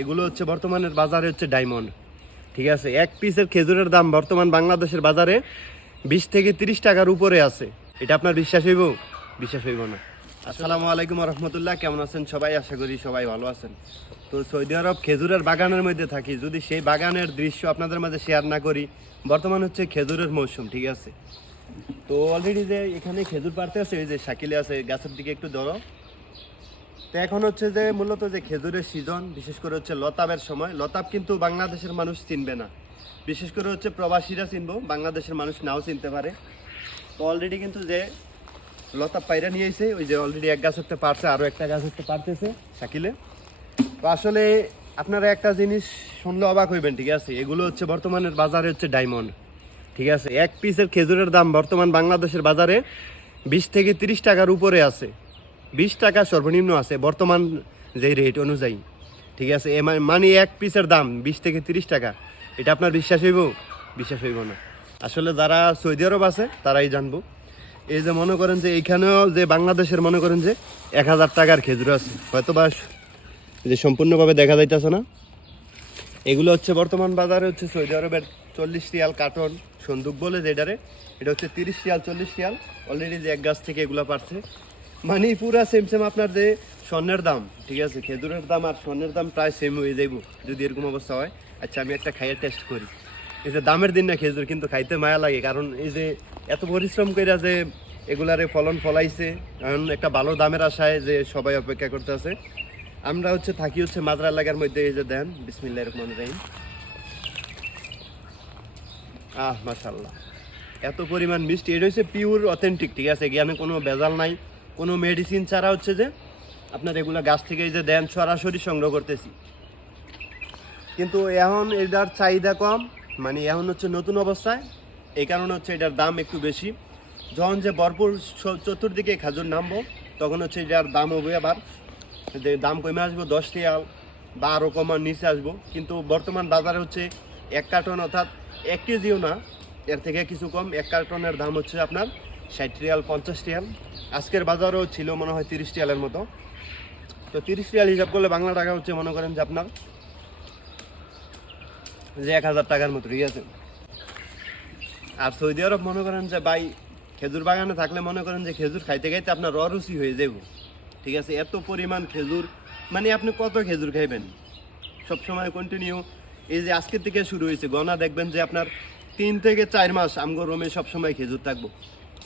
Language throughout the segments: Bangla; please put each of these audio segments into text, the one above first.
এগুলো হচ্ছে বর্তমানের বাজারে হচ্ছে ডায়মন্ড, ঠিক আছে। এক পিসের খেজুরের দাম বর্তমান বাংলাদেশের বাজারে 20 থেকে 30 টাকার উপরে আছে। এটা আপনার বিশ্বাস হইব? বিশ্বাস হইব না। আসসালামু আলাইকুম রহমতুল্লাহ, কেমন আছেন সবাই? আশা করি সবাই ভালো আছেন। তো সৌদি আরব খেজুরের বাগানের মধ্যে থাকি, যদি সেই বাগানের দৃশ্য আপনাদের মাঝে শেয়ার না করি। বর্তমান হচ্ছে খেজুরের মৌসুম, ঠিক আছে। তো অলরেডি যে এখানে খেজুর পাড়তে আছে, এই যে শাকিলে আছে, গাছের দিকে একটু ধরো। তো এখন হচ্ছে যে মূলত যে খেজুরের সিজন, বিশেষ করে হচ্ছে লতাবের সময়। লতাব কিন্তু বাংলাদেশের মানুষ চিনবে না, বিশেষ করে হচ্ছে প্রবাসীরা চিনবো, বাংলাদেশের মানুষ নাও চিনতে পারে। তো অলরেডি কিন্তু যে লতাব পায়রা নিয়ে এসে, ওই যে অলরেডি এক গাছ হতে পারছে, আরও একটা গাছ হতে পারতেছে শাকিলে। তো আসলে আপনারা একটা জিনিস শুনলে অবাক হইবেন, ঠিক আছে। এগুলো হচ্ছে বর্তমানের বাজারে হচ্ছে ডায়মন্ড, ঠিক আছে। এক পিসের খেজুরের দাম বর্তমান বাংলাদেশের বাজারে 20 থেকে 30 টাকার উপরে আছে। 20 টাকা সর্বনিম্ন আছে বর্তমান যে রেট অনুযায়ী, ঠিক আছে। মানে এক পিসের দাম 20 থেকে 30 টাকা। এটা আপনার বিশ্বাস হইব? বিশ্বাস হইব না। আসলে যারা সৌদি আরব আছে তারাই জানবো। এই যে মনে করেন যে এইখানেও যে বাংলাদেশের মনে করেন যে 1000 টাকার খেজুর আছে, হয়তো বা যে সম্পূর্ণভাবে দেখা যাইতেছে না। এগুলো হচ্ছে বর্তমান বাজারে হচ্ছে সৌদি আরবের 40 রিয়াল কার্টন সন্দুক বলে যেটারে, এটা হচ্ছে 30 রিয়াল 40 রিয়াল। অলরেডি যে এক গাছ থেকে এগুলো পারছে, মানে পুরা সেম সেম আপনার যে স্বর্ণের দাম, ঠিক আছে। খেজুরের দাম আর স্বর্ণের দাম প্রায় সেম হয়ে যাইব যদি এরকম অবস্থা হয়। আচ্ছা, আমি একটা খাইয়ে টেস্ট করি। এই যে দামের দিন না খেজুর, কিন্তু খাইতে মায়া লাগে, কারণ এই যে এত পরিশ্রম করে যে এগুলারে ফলন ফলাইছে, কারণ একটা ভালো দামের আশায় যে সবাই অপেক্ষা করতে আছে। আমরা হচ্ছে থাকি হচ্ছে মাদ্রা এলাকার মধ্যে। এই যে দেন, বিসমিল্লাহির রহমানির রহিম। মাশাআল্লাহ, এত পরিমাণ মিষ্টি। এটা হচ্ছে পিওর অথেন্টিক, ঠিক আছে। এখানে কোনো ভেজাল নাই, কোনো মেডিসিন ছাড়া হচ্ছে যে আপনার এগুলো গাছ থেকে এই যে দেন সরাসরি সংগ্রহ করতেছি। কিন্তু এখন এটার চাহিদা কম, মানে এখন হচ্ছে নতুন অবস্থায়, এই কারণে হচ্ছে এটার দাম একটু বেশি। যখন যে ভরপুর চতুর্দিকে খেজুর নামবো, তখন হচ্ছে এটার দাম হবে আবার, যে দাম কমে আসবো 10 রিয়াল বা আরও কমার নিচে আসবো। কিন্তু বর্তমান বাজারে হচ্ছে এক কার্টন, অর্থাৎ 1 কেজিও না, এর থেকে কিছু কম, এক কার্টনের দাম হচ্ছে আপনার 60 রিয়াল 50 রিয়াল। আজকের বাজারও ছিল মনে হয় 30 রিয়ালের মতো। তো 30 রিয়াল হিসাব করলে বাংলা টাকা হচ্ছে মনে করেন যে আপনার যে 1000 টাকার মতো, ঠিক আছে। আর সৌদি আরব মনে করেন যে ভাই, খেজুর বাগানে থাকলে মনে করেন যে খেজুর খাইতে খাইতে আপনার অরুচি হয়ে যাব, ঠিক আছে। এত পরিমাণ খেজুর, মানে আপনি কত খেজুর খাইবেন সবসময় কন্টিনিউ। এই যে আজকের থেকে শুরু হয়েছে গনা, দেখবেন যে আপনার 3 থেকে 4 মাস আমগো রোমে সবসময় খেজুর থাকবো।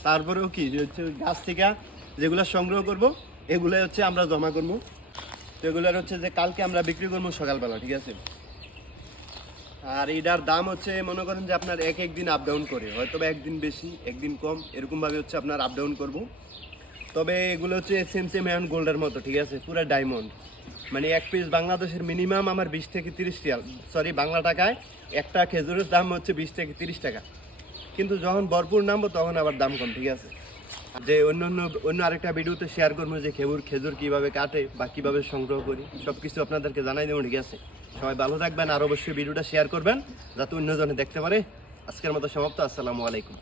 তারপরেও কি হচ্ছে, গাছ থেকে যেগুলো সংগ্রহ করব এগুলো হচ্ছে আমরা জমা করবো। তো এগুলোর হচ্ছে যে কালকে আমরা বিক্রি করবো সকালবেলা, ঠিক আছে। আর এটার দাম হচ্ছে মনে করেন যে আপনার এক দিন আপ ডাউন করে, হয়তো বা একদিন বেশি একদিন কম, এরকমভাবে হচ্ছে আপনার আপ ডাউন করবো। তবে এগুলো হচ্ছে সেম সেম হ্যান্ড গোল্ডের মতো, ঠিক আছে, পুরো ডায়মন্ড। মানে এক পিস বাংলাদেশের মিনিমাম আমার 20 থেকে 30 রিয়াল, সরি বাংলা টাকায় একটা খেজুরের দাম হচ্ছে 20 থেকে 30 টাকা। কিন্তু যখন ভরপুর নামবো তখন আবার দাম কম, ঠিক আছে। যে অন্য আরেকটা ভিডিওতে শেয়ার করবো যে খেজুর কীভাবে কাটে বা কীভাবে সংগ্রহ করি, সব কিছু আপনাদেরকে জানাই দেবো, ঠিক আছে। সবাই ভালো থাকবেন, আর অবশ্যই ভিডিওটা শেয়ার করবেন যাতে অন্যজনে দেখতে পারে। আজকের মতো সমাপ্ত। আসসালামু আলাইকুম।